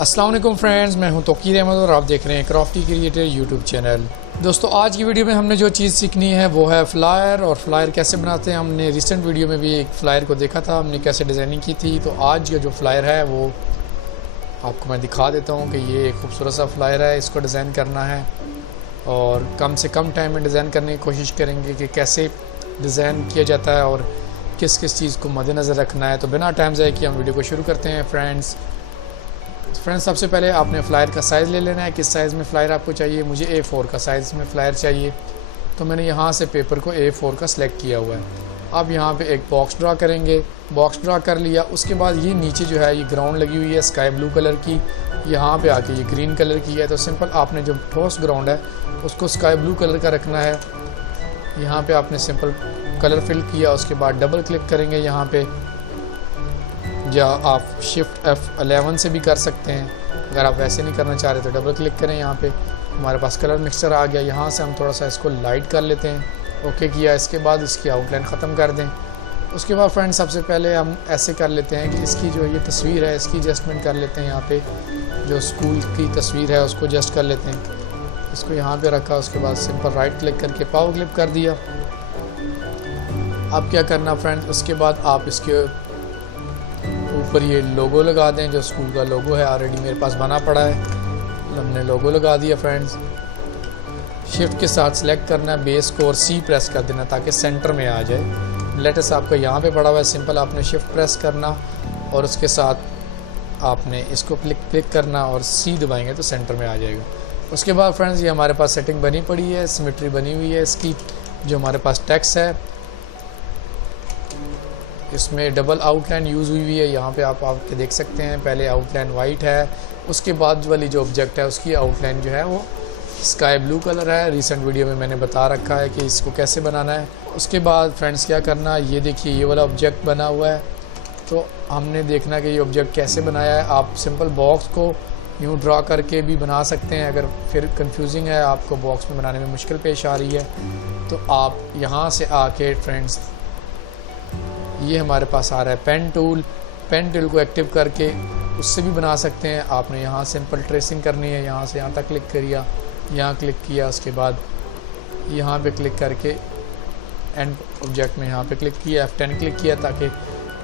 अस्सलाम वालेकुम फ्रेंड्स, मैं हूं तोकीर अहमद और आप देख रहे हैं क्राफ्टी क्रिएटर यूट्यूब चैनल। दोस्तों, आज की वीडियो में हमने जो चीज़ सीखनी है वो है फ़्लायर, और फ्लायर कैसे बनाते हैं। हमने रिसेंट वीडियो में भी एक फ़्लायर को देखा था, हमने कैसे डिज़ाइनिंग की थी। तो आज का जो फ़्लायर है वो आपको मैं दिखा देता हूँ कि ये एक खूबसूरत सा फ़्लायर है। इसको डिज़ाइन करना है और कम से कम टाइम में डिज़ाइन करने की कोशिश करेंगे कि कैसे डिज़ाइन किया जाता है और किस किस चीज़ को मद्देनज़र रखना है। तो बिना टाइम ज़ाया किए हम वीडियो को शुरू करते हैं। फ्रेंड्स, सबसे पहले आपने फ़्लायर का साइज़ ले लेना है। किस साइज़ में फ़्लायर आपको चाहिए? मुझे A4 का साइज़ में फ़्लायर चाहिए, तो मैंने यहाँ से पेपर को A4 का सिलेक्ट किया हुआ है। अब यहाँ पे एक बॉक्स ड्रा करेंगे। बॉक्स ड्रा कर लिया, उसके बाद ये नीचे जो है ये ग्राउंड लगी हुई है स्काई ब्लू कलर की, यहाँ पे आके ये ग्रीन कलर की है। तो सिंपल आपने जो ठोस ग्राउंड है उसको स्काई ब्लू कलर का रखना है। यहाँ पर आपने सिंपल कलर फिल किया, उसके बाद डबल क्लिक करेंगे यहाँ पर, या आप शिफ्ट F11 से भी कर सकते हैं। अगर आप वैसे नहीं करना चाह रहे तो डबल क्लिक करें। यहाँ पे हमारे पास कलर मिक्सचर आ गया। यहाँ से हम थोड़ा सा इसको लाइट कर लेते हैं। ओके किया, इसके बाद इसकी आउटलाइन ख़त्म कर दें। उसके बाद फ्रेंड्स, सबसे पहले हम ऐसे कर लेते हैं कि इसकी जो ये तस्वीर है इसकी एडजस्टमेंट कर लेते हैं। यहाँ पे जो स्कूल की तस्वीर है उसको एडजस्ट कर लेते हैं। इसको यहाँ पर रखा, उसके बाद सिंपल राइट क्लिक करके पावर क्लिक कर दिया। अब क्या करना फ्रेंड्स, उसके बाद आप इसके ऊपर ये लोगो लगा दें। जो स्कूल का लोगो है ऑलरेडी मेरे पास बना पड़ा है, हमने लोगो लगा दिया। फ्रेंड्स, शिफ्ट के साथ सेलेक्ट करना है बेस को और C प्रेस कर देना ताकि सेंटर में आ जाए। लेटेस्ट आपका यहाँ पे पड़ा हुआ है, सिंपल आपने शिफ्ट प्रेस करना और उसके साथ आपने इसको क्लिक करना और C दबाएंगे तो सेंटर में आ जाएगा। उसके बाद फ्रेंड्स, ये हमारे पास सेटिंग बनी पड़ी है, सिमेट्री बनी हुई है इसकी। जो हमारे पास टेक्स्ट है इसमें डबल आउटलाइन यूज़ हुई है। यहाँ पे आप आके देख सकते हैं, पहले आउटलाइन वाइट है, उसके बाद वाली जो ऑब्जेक्ट है उसकी आउटलाइन जो है वो स्काई ब्लू कलर है। रिसेंट वीडियो में मैंने बता रखा है कि इसको कैसे बनाना है। उसके बाद फ्रेंड्स क्या करना, ये देखिए ये वाला ऑब्जेक्ट बना हुआ है, तो हमने देखना कि ये ऑब्जेक्ट कैसे बनाया है। आप सिंपल बॉक्स को यूँ ड्रा करके भी बना सकते हैं। अगर फिर कंफ्यूजिंग है, आपको बॉक्स में बनाने में मुश्किल पेश आ रही है, तो आप यहाँ से आके फ्रेंड्स, ये हमारे पास आ रहा है पेन टूल को एक्टिव करके उससे भी बना सकते हैं। आपने यहाँ सिंपल ट्रेसिंग करनी है, यहाँ से यहाँ तक क्लिक करिए, यहाँ क्लिक किया, उसके बाद यहाँ पे क्लिक करके एंड ऑब्जेक्ट में यहाँ पे क्लिक किया, F10 क्लिक किया ताकि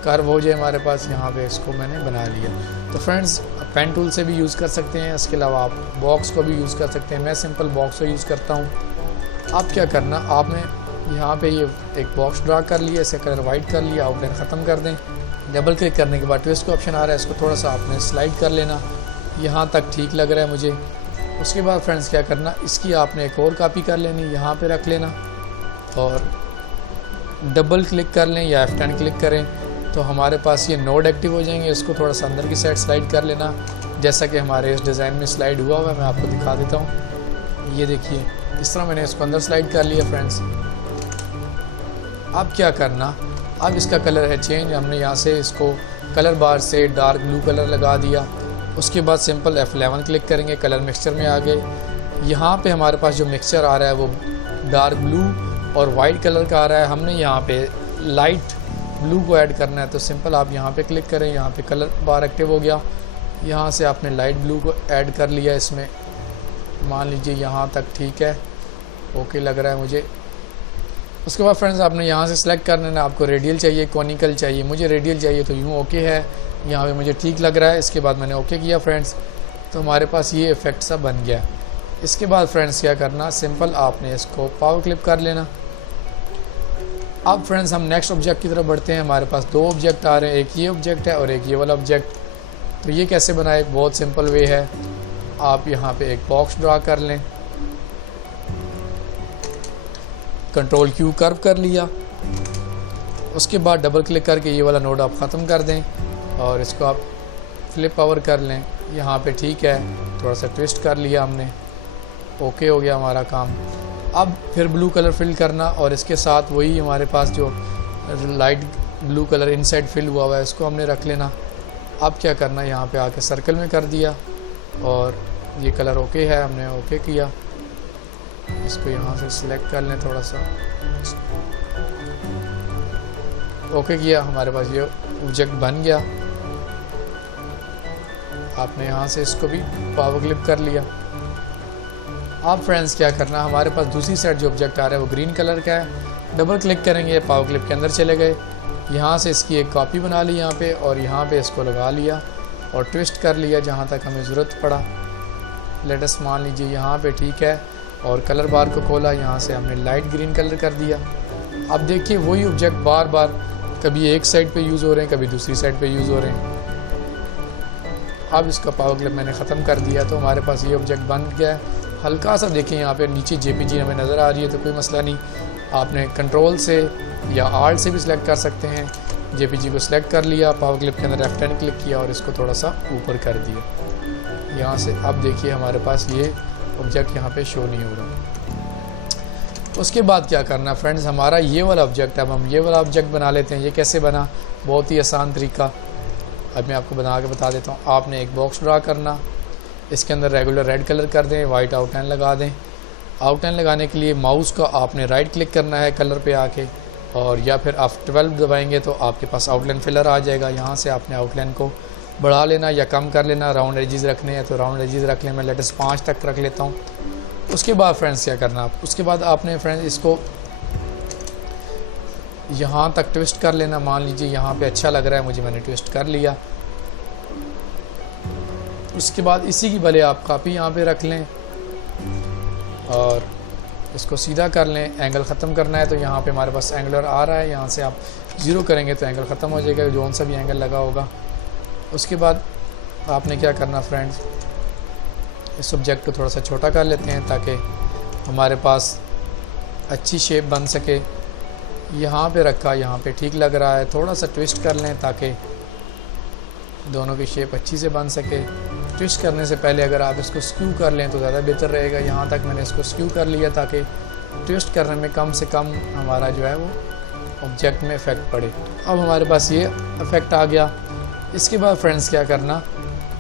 कर्व हो जाए हमारे पास। यहाँ पे इसको मैंने बना लिया। तो फ्रेंड्स, पेन टूल से भी यूज़ कर सकते हैं, इसके अलावा आप बॉक्स को भी यूज़ कर सकते हैं। मैं सिंपल बॉक्स को यूज़ करता हूँ। आप क्या करना, आपने यहाँ पे ये एक बॉक्स ड्रा कर लिया, इसे कलर वाइट कर लिया, आउटलाइन ख़त्म कर दें। डबल क्लिक करने के बाद ट्विस्ट का ऑप्शन आ रहा है, इसको थोड़ा सा आपने स्लाइड कर लेना। यहाँ तक ठीक लग रहा है मुझे। उसके बाद फ्रेंड्स क्या करना, इसकी आपने एक और कॉपी कर लेनी, यहाँ पे रख लेना और डबल क्लिक कर लें या F10 क्लिक करें तो हमारे पास ये नोड एक्टिव हो जाएंगे। इसको थोड़ा सा अंदर की साइड स्लाइड कर लेना, जैसा कि हमारे इस डिज़ाइन में स्लाइड हुआ है। मैं आपको दिखा देता हूँ, ये देखिए इस तरह मैंने इसको अंदर स्लाइड कर लिया फ्रेंड्स। अब क्या करना, अब इसका कलर है चेंज। हमने यहाँ से इसको कलर बार से डार्क ब्लू कलर लगा दिया। उसके बाद सिंपल F11 क्लिक करेंगे, कलर मिक्सचर में आ गए। यहाँ पे हमारे पास जो मिक्सचर आ रहा है वो डार्क ब्लू और वाइट कलर का आ रहा है। हमने यहाँ पे लाइट ब्लू को ऐड करना है, तो सिंपल आप यहाँ पे क्लिक करें, यहाँ पे कलर बार एक्टिव हो गया। यहाँ से आपने लाइट ब्लू को ऐड कर लिया इसमें, मान लीजिए यहाँ तक ठीक है, ओके लग रहा है मुझे। उसके बाद फ्रेंड्स, आपने यहाँ से सिलेक्ट करना है, आपको रेडियल चाहिए कॉनिकल चाहिए। मुझे रेडियल चाहिए तो यूँ ओके है, यहाँ पे मुझे ठीक लग रहा है। इसके बाद मैंने ओके किया फ्रेंड्स, तो हमारे पास ये इफ़ेक्ट सा बन गया। इसके बाद फ्रेंड्स क्या करना, सिंपल आपने इसको पावर क्लिप कर लेना। अब फ्रेंड्स, हम नेक्स्ट ऑब्जेक्ट की तरफ बढ़ते हैं। हमारे पास दो ऑब्जेक्ट आ रहे हैं, एक ये ऑब्जेक्ट है और एक ये वाला ऑब्जेक्ट। तो ये कैसे बनाए, बहुत सिंपल वे है। आप यहाँ पे एक बॉक्स ड्रा कर लें, कंट्रोल Q कर्व कर लिया। उसके बाद डबल क्लिक करके ये वाला नोड आप ख़त्म कर दें और इसको आप फ्लिप पावर कर लें। यहाँ पे ठीक है, थोड़ा सा ट्विस्ट कर लिया हमने, ओके हो गया हमारा काम। अब फिर ब्लू कलर फिल करना और इसके साथ वही हमारे पास जो light blue colour inside fill हुआ हुआ है इसको हमने रख लेना। अब क्या करना, यहाँ पे आके सर्कल में कर दिया और ये कलर ओके है, हमने ओके किया। इसको यहाँ से सिलेक्ट कर लें थोड़ा सा, ओके किया, हमारे पास ये ऑब्जेक्ट बन गया। आपने यहाँ से इसको भी पावर क्लिप कर लिया। आप फ्रेंड्स क्या करना, हमारे पास दूसरी साइड जो ऑब्जेक्ट आ रहा है वो ग्रीन कलर का है, डबल क्लिक करेंगे, पावर क्लिप के अंदर चले गए, यहाँ से इसकी एक कॉपी बना ली यहाँ पे, और यहाँ पे इसको लगा लिया और ट्विस्ट कर लिया जहाँ तक हमें ज़रूरत पड़ा। लेटेस्ट मान लीजिए यहाँ पे ठीक है, और कलर बार को खोला, यहाँ से हमने लाइट ग्रीन कलर कर दिया। अब देखिए वही ऑब्जेक्ट बार बार कभी एक साइड पे यूज़ हो रहे हैं, कभी दूसरी साइड पे यूज़ हो रहे हैं। अब इसका पावर क्लिप मैंने ख़त्म कर दिया तो हमारे पास ये ऑब्जेक्ट बन गया है। हल्का सा देखें यहाँ पे नीचे JPG हमें नज़र आ रही है, तो कोई मसला नहीं, आपने कंट्रोल से या आर्ट से भी सिलेक्ट कर सकते हैं। JPG को सिलेक्ट कर लिया, पावर क्लिप के अंदर लेफ्ट हैंड क्लिक किया और इसको थोड़ा सा ऊपर कर दिया यहाँ से। अब देखिए हमारे पास ये ऑब्जेक्ट यहाँ पे शो नहीं हो रहा। उसके बाद क्या करना फ्रेंड्स, हमारा ये वाला ऑब्जेक्ट है, अब हम ये वाला ऑब्जेक्ट बना लेते हैं। ये कैसे बना, बहुत ही आसान तरीका, अब मैं आपको बना के बता देता हूँ। आपने एक बॉक्स ड्रा करना, इसके अंदर रेगुलर रेड कलर कर दें, वाइट आउटलाइन लगा दें। आउटलाइन लगाने के लिए माउस का आपने राइट क्लिक करना है कलर पे आके, और या फिर आप 12 दबाएंगे तो आपके पास आउटलाइन फिलर आ जाएगा। यहाँ से आपने आउटलाइन को बढ़ा लेना या कम कर लेना, राउंड एजेस रखने हैं तो राउंड एजेस रख लें, मैं लेटेस्ट 5 तक रख लेता हूँ। उसके बाद फ्रेंड्स क्या करना, उसके बाद आपने फ्रेंड्स इसको यहाँ तक ट्विस्ट कर लेना। मान लीजिए यहाँ पे अच्छा लग रहा है मुझे, मैंने ट्विस्ट कर लिया। उसके बाद इसी की भले आप कॉपी यहाँ पे रख लें और इसको सीधा कर लें। एंगल ख़त्म करना है तो यहाँ पे हमारे पास एंगलर आ रहा है, यहाँ से आप 0 करेंगे तो एंगल ख़त्म हो जाएगा, जो सा भी एंगल लगा होगा। उसके बाद आपने क्या करना फ्रेंड्स, इस ऑब्जेक्ट को थोड़ा सा छोटा कर लेते हैं ताकि हमारे पास अच्छी शेप बन सके। यहाँ पे रखा, यहाँ पे ठीक लग रहा है, थोड़ा सा ट्विस्ट कर लें ताकि दोनों की शेप अच्छी से बन सके। ट्विस्ट करने से पहले अगर आप इसको स्क्यू कर लें तो ज़्यादा बेहतर रहेगा। यहाँ तक मैंने इसको स्क्यू कर लिया ताकि ट्विस्ट करने में कम से कम हमारा जो है वो ऑब्जेक्ट में इफ़ेक्ट पड़े। अब हमारे पास ये इफ़ेक्ट आ गया। इसके बाद फ्रेंड्स क्या करना,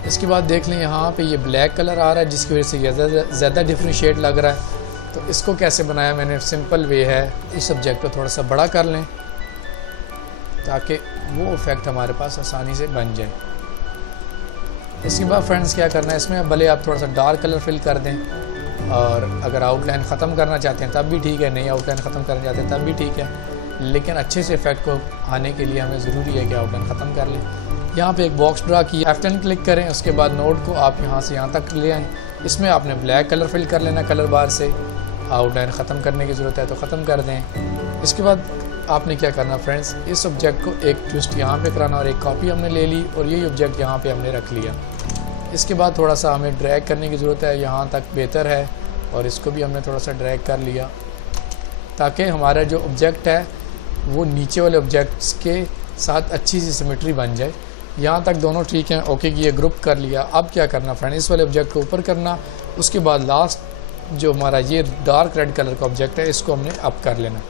इसके बाद देख लें यहाँ पे ये ब्लैक कलर आ रहा है जिसकी वजह से ज़्यादा डिफ्रेंशिएट लग रहा है। तो इसको कैसे बनाया मैंने, सिंपल वे है, इस ऑब्जेक्ट को थोड़ा सा बड़ा कर लें ताकि वो इफ़ेक्ट हमारे पास आसानी से बन जाए। इसके बाद फ्रेंड्स क्या करना है, इसमें भले आप थोड़ा सा डार्क कलर फिल कर दें, और अगर आउटलाइन ख़त्म करना चाहते हैं तब भी ठीक है, नहीं आउटलाइन ख़त्म करना चाहते हैं तब भी ठीक है, लेकिन अच्छे से इफ़ेक्ट को आने के लिए हमें ज़रूरी है कि आउटलाइन ख़त्म कर लें। यहाँ पे एक बॉक्स ड्रा किया, F10 क्लिक करें, उसके बाद नोड को आप यहाँ से यहाँ तक ले आएँ। इसमें आपने ब्लैक कलर फिल कर लेना कलर बार से, आउटलाइन ख़त्म करने की ज़रूरत है तो ख़त्म कर दें। इसके बाद आपने क्या करना फ्रेंड्स, इस ऑब्जेक्ट को एक ट्विस्ट यहाँ पे कराना और एक कॉपी हमने ले ली और यही ऑब्जेक्ट यहाँ पे हमने रख लिया। इसके बाद थोड़ा सा हमें ड्रैग करने की ज़रूरत है, यहाँ तक बेहतर है, और इसको भी हमने थोड़ा सा ड्रैग कर लिया ताकि हमारा जो ऑब्जेक्ट है वो नीचे वाले ऑब्जेक्ट्स के साथ अच्छी सी सिमेट्री बन जाए। यहाँ तक दोनों ठीक हैं, ओके किए, ग्रुप कर लिया। अब क्या करना फ्रेंड, इस वाले ऑब्जेक्ट को ऊपर करना, उसके बाद लास्ट जो हमारा ये डार्क रेड कलर का ऑब्जेक्ट है इसको हमने अप कर लेना।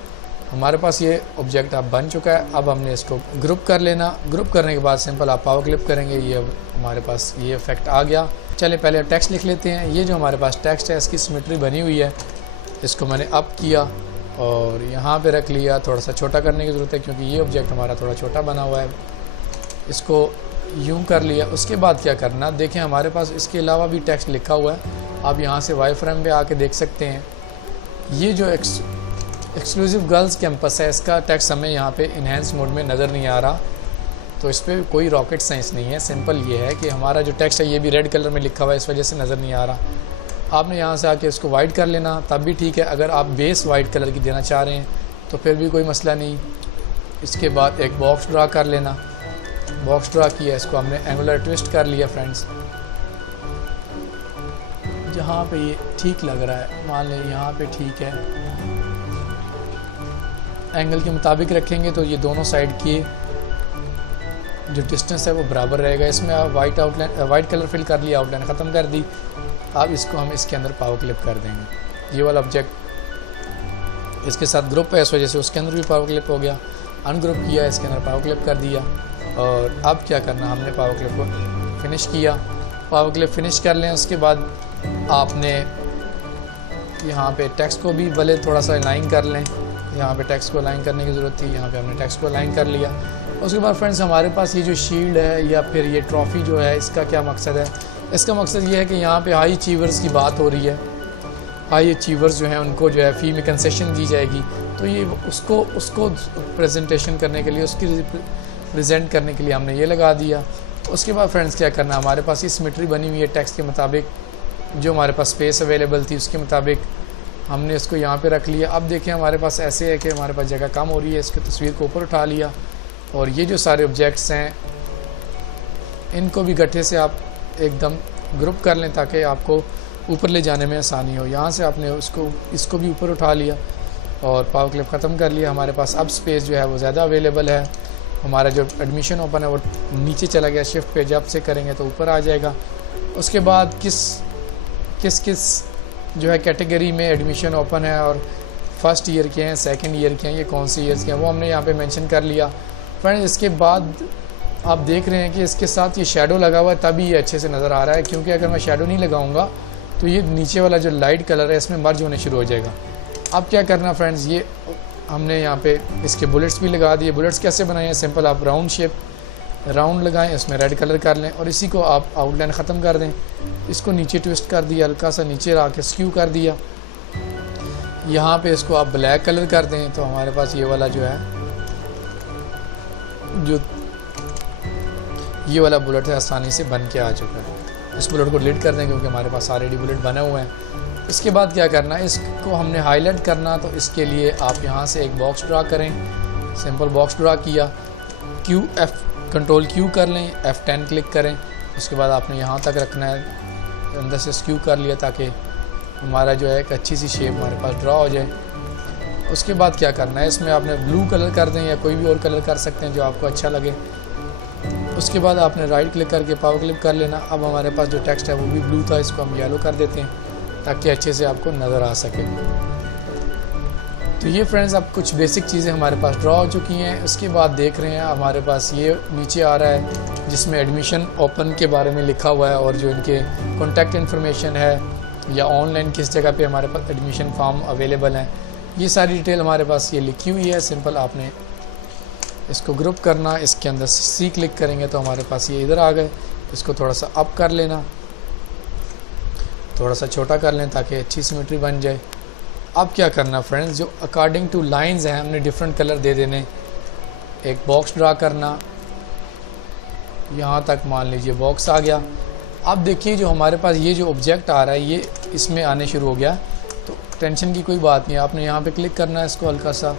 हमारे पास ये ऑब्जेक्ट अब बन चुका है। अब हमने इसको ग्रुप कर लेना। ग्रुप करने के बाद सिंपल आप पावर क्लिप करेंगे, ये अब हमारे पास ये इफेक्ट आ गया। चलिए पहले टेक्स्ट लिख लेते हैं। ये जो हमारे पास टेक्स्ट है इसकी सिमेट्री बनी हुई है, इसको मैंने अप किया और यहाँ पे रख लिया। थोड़ा सा छोटा करने की ज़रूरत है क्योंकि ये ऑब्जेक्ट हमारा थोड़ा छोटा बना हुआ है, इसको यूँ कर लिया। उसके बाद क्या करना, देखें हमारे पास इसके अलावा भी टेक्स्ट लिखा हुआ है। आप यहाँ से वाई फ्रेम पे आके देख सकते हैं। ये जो एक्सक्लूसिव गर्ल्स कैंपस है इसका टेक्स्ट हमें यहाँ पे इन्हेंस मोड में नज़र नहीं आ रहा, तो इस पर कोई रॉकेट साइंस नहीं है। सिंपल ये है कि हमारा जो टेक्स्ट है ये भी रेड कलर में लिखा हुआ है, इस वजह से नज़र नहीं आ रहा। आपने यहाँ से आके इसको वाइट कर लेना, तब भी ठीक है। अगर आप बेस वाइट कलर की देना चाह रहे हैं तो फिर भी कोई मसला नहीं। इसके बाद एक बॉक्स ड्रा कर लेना। बॉक्स ड्रा किया, इसको हमने एंगुलर ट्विस्ट कर लिया फ्रेंड्स। जहाँ पे ये ठीक लग रहा है, मान लें यहाँ पे ठीक है, एंगल के मुताबिक रखेंगे तो ये दोनों साइड की जो डिस्टेंस है वो बराबर रहेगा। इसमें आप वाइट कलर फिल कर लिया, आउटलाइन ख़त्म कर दी। अब इसको हम इसके अंदर पावर क्लिप कर देंगे। ये वाला ऑब्जेक्ट इसके साथ ग्रुप है, इस वजह से उसके अंदर भी पावर क्लिप हो गया। अनग्रुप किया, इसके अंदर पावर क्लिप कर दिया। और अब क्या करना, हमने पावर क्लिप को फिनिश किया। पावर क्लिप फिनिश कर लें, उसके बाद आपने यहाँ पे टेक्स्ट को भी भले थोड़ा सा अलाइन कर लें, यहाँ पे टेक्स्ट को अलाइन करने की ज़रूरत थी, यहाँ पे हमने टेक्स्ट को अलाइन कर लिया। उसके बाद फ्रेंड्स हमारे पास ये जो शील्ड है या फिर ये ट्रॉफ़ी जो है, इसका क्या मकसद है? इसका मकसद ये है कि यहाँ पे हाई अचीवर्स की बात हो रही है, हाई अचीवर्स जो हैं उनको जो है फ़ी में कंसेशन दी जाएगी। तो ये उसको प्रेजेंटेशन करने के लिए, उसकी प्रेजेंट करने के लिए हमने ये लगा दिया। उसके बाद फ्रेंड्स क्या करना, हमारे पास ये सिमेट्री बनी हुई है टेक्स्ट के मुताबिक, जो हमारे पास स्पेस अवेलेबल थी उसके मुताबिक हमने इसको यहाँ पे रख लिया। अब देखें हमारे पास ऐसे है कि हमारे पास जगह कम हो रही है, इसकी तस्वीर को ऊपर उठा लिया और ये जो सारे ऑब्जेक्ट्स हैं इनको भी गट्ठे से आप एकदम ग्रुप कर लें ताकि आपको ऊपर ले जाने में आसानी हो। यहाँ से आपने इसको भी ऊपर उठा लिया और पावर क्लिप ख़त्म कर लिया। हमारे पास अब स्पेस जो है वो ज़्यादा अवेलेबल है। हमारा जो एडमिशन ओपन है वो नीचे चला गया, शिफ्ट पे जब से करेंगे तो ऊपर आ जाएगा। उसके बाद किस जो है कैटेगरी में एडमिशन ओपन है और फर्स्ट ईयर के हैं, सेकंड ईयर के हैं, ये कौन सी ईयर्स के हैं वो हमने यहाँ पे मेंशन कर लिया। फ्रेंड्स इसके बाद आप देख रहे हैं कि इसके साथ ये शेडो लगा हुआ है, तभी ये अच्छे से नज़र आ रहा है, क्योंकि अगर मैं शेडो नहीं लगाऊंगा तो ये नीचे वाला जो लाइट कलर है इसमें मर्ज होने शुरू हो जाएगा। अब क्या करना फ्रेंड्स, ये हमने यहाँ पे इसके बुलेट्स भी लगा दिए। बुलेट्स कैसे बनाए हैं? सिंपल आप राउंड शेप राउंड लगाएं, इसमें रेड कलर कर लें और इसी को आप आउटलाइन ख़त्म कर दें। इसको नीचे ट्विस्ट कर दिया, हल्का सा नीचे ला के स्क्यू कर दिया। यहाँ पे इसको आप ब्लैक कलर कर दें तो हमारे पास ये वाला जो है, जो ये वाला बुलेट है आसानी से बन के आ चुका है। इस बुलेट को डिलीट कर दें क्योंकि हमारे पास ऑलरेडी बुलेट बने हुए हैं। इसके बाद क्या करना है, इसको हमने हाईलाइट करना, तो इसके लिए आप यहाँ से एक बॉक्स ड्रा करें। सिंपल बॉक्स ड्रा किया, कंट्रोल क्यू कर लें, F10 क्लिक करें। उसके बाद आपने यहाँ तक रखना है, अंदर से स्क्यू कर लिया ताकि हमारा जो है एक अच्छी सी शेप हमारे पास ड्रा हो जाए। उसके बाद क्या करना है, इसमें आपने ब्लू कलर कर दें या कोई भी और कलर कर सकते हैं जो आपको अच्छा लगे। उसके बाद आपने राइट क्लिक करके पावर क्लिक कर लेना। अब हमारे पास जो टेक्स्ट है वो भी ब्लू था, इसको हम येलो कर देते हैं ताकि अच्छे से आपको नज़र आ सके। तो ये फ्रेंड्स अब कुछ बेसिक चीज़ें हमारे पास ड्रा हो चुकी हैं। उसके बाद देख रहे हैं हमारे पास ये नीचे आ रहा है जिसमें एडमिशन ओपन के बारे में लिखा हुआ है और जो इनके कॉन्टैक्ट इन्फॉर्मेशन है या ऑनलाइन किस जगह पे हमारे पास एडमिशन फॉर्म अवेलेबल हैं, ये सारी डिटेल हमारे पास ये लिखी हुई है। सिंपल आपने इसको ग्रुप करना, इसके अंदर सी क्लिक करेंगे तो हमारे पास ये इधर आ गए। इसको थोड़ा सा अप कर लेना, थोड़ा सा छोटा कर लें ताकि अच्छी सिमेट्री बन जाए। अब क्या करना फ्रेंड्स, जो अकॉर्डिंग टू लाइंस हैं हमने डिफरेंट कलर दे देने। एक बॉक्स ड्रा करना, यहाँ तक मान लीजिए बॉक्स आ गया। अब देखिए जो हमारे पास ये जो ऑब्जेक्ट आ रहा है ये इसमें आने शुरू हो गया, तो टेंशन की कोई बात नहीं है। आपने यहाँ पे क्लिक करना है, इसको हल्का सा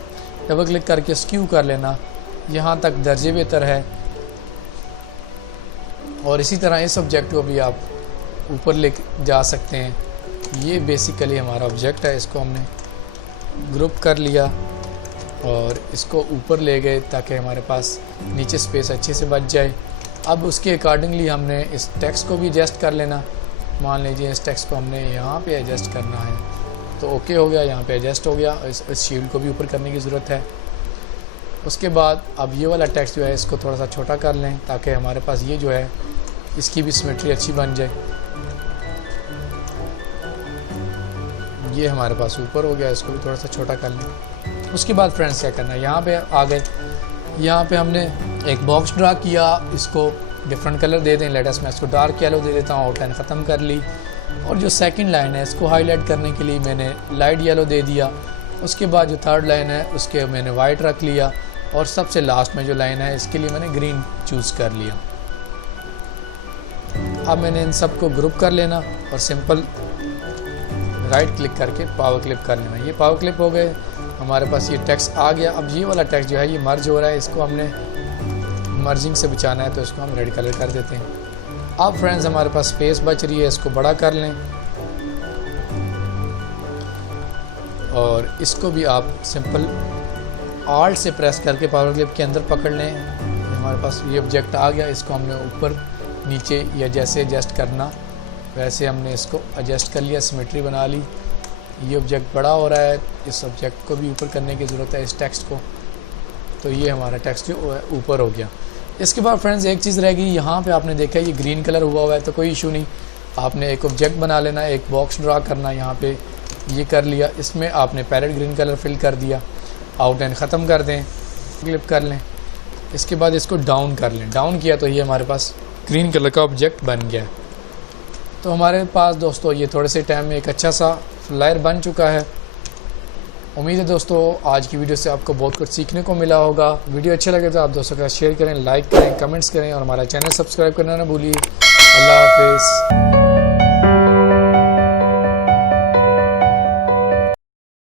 डबल क्लिक करके स्क्यू कर लेना, यहाँ तक दर्जे बेहतर है। और इसी तरह इस ऑब्जेक्ट को भी आप ऊपर ले जा सकते हैं। ये बेसिकली हमारा ऑब्जेक्ट है, इसको हमने ग्रुप कर लिया और इसको ऊपर ले गए ताकि हमारे पास नीचे स्पेस अच्छे से बच जाए। अब उसके अकॉर्डिंगली हमने इस टेक्स्ट को भी एडजस्ट कर लेना। मान लीजिए इस टेक्स्ट को हमने यहाँ पे एडजस्ट करना है तो ओके हो गया, यहाँ पे एडजस्ट हो गया। इस शील्ड को भी ऊपर करने की ज़रूरत है। उसके बाद अब ये वाला टेक्स्ट जो है इसको थोड़ा सा छोटा कर लें ताकि हमारे पास ये जो है इसकी भी सिमेट्री अच्छी बन जाए। ये हमारे पास ऊपर हो गया, इसको भी थोड़ा सा छोटा कर लें। उसके बाद फ्रेंड्स क्या करना है, यहाँ पे आ गए, यहाँ पे हमने एक बॉक्स ड्रा किया, इसको डिफरेंट कलर दे दें। लेटेस्ट मैं इसको डार्क येलो दे देता हूँ, आउटलाइन ख़त्म कर ली। और जो सेकंड लाइन है इसको हाईलाइट करने के लिए मैंने लाइट येलो दे दिया। उसके बाद जो थर्ड लाइन है उसके मैंने वाइट रख लिया और सबसे लास्ट में जो लाइन है इसके लिए मैंने ग्रीन चूज़ कर लिया। अब मैंने इन सब को ग्रुप कर लेना और सिंपल राइट क्लिक करके पावर क्लिप कर लेना। ये पावर क्लिप हो गए, हमारे पास ये टेक्स्ट आ गया। अब ये वाला टेक्स्ट जो है ये मर्ज हो रहा है, इसको हमने मर्जिंग से बचाना है तो इसको हम रेड कलर कर देते हैं। अब फ्रेंड्स हमारे पास स्पेस बच रही है, इसको बड़ा कर लें और इसको भी आप सिंपल आल्ट से प्रेस करके पावर क्लिप के अंदर पकड़ लें। हमारे पास ये ऑब्जेक्ट आ गया, इसको हमने ऊपर नीचे या जैसे एडजस्ट करना वैसे हमने इसको एडजस्ट कर लिया, सिमेट्री बना ली। ये ऑब्जेक्ट बड़ा हो रहा है, इस ऑब्जेक्ट को भी ऊपर करने की ज़रूरत है, इस टेक्स्ट को। तो ये हमारा टेक्स्ट जो ऊपर हो गया। इसके बाद फ्रेंड्स एक चीज़ रहेगी, यहाँ पे आपने देखा ये ग्रीन कलर हुआ है तो कोई इशू नहीं, आपने एक ऑब्जेक्ट बना लेना, एक बॉक्स ड्रा करना यहाँ पे ये कर लिया। इसमें आपने पैरेट ग्रीन कलर फिल कर दिया, आउटलाइन ख़त्म कर दें, क्लिप कर लें। इसके बाद इसको डाउन कर लें। डाउन किया तो ये हमारे पास ग्रीन कलर का ऑब्जेक्ट बन गया। तो हमारे पास दोस्तों ये थोड़े से टाइम में एक अच्छा सा फ्लायर बन चुका है। उम्मीद है दोस्तों आज की वीडियो से आपको बहुत कुछ सीखने को मिला होगा। वीडियो अच्छे लगे तो आप दोस्तों के साथ शेयर करें, लाइक करें, कमेंट्स करें और हमारा चैनल सब्सक्राइब करना ना भूलिए। अल्लाह हाफिज़।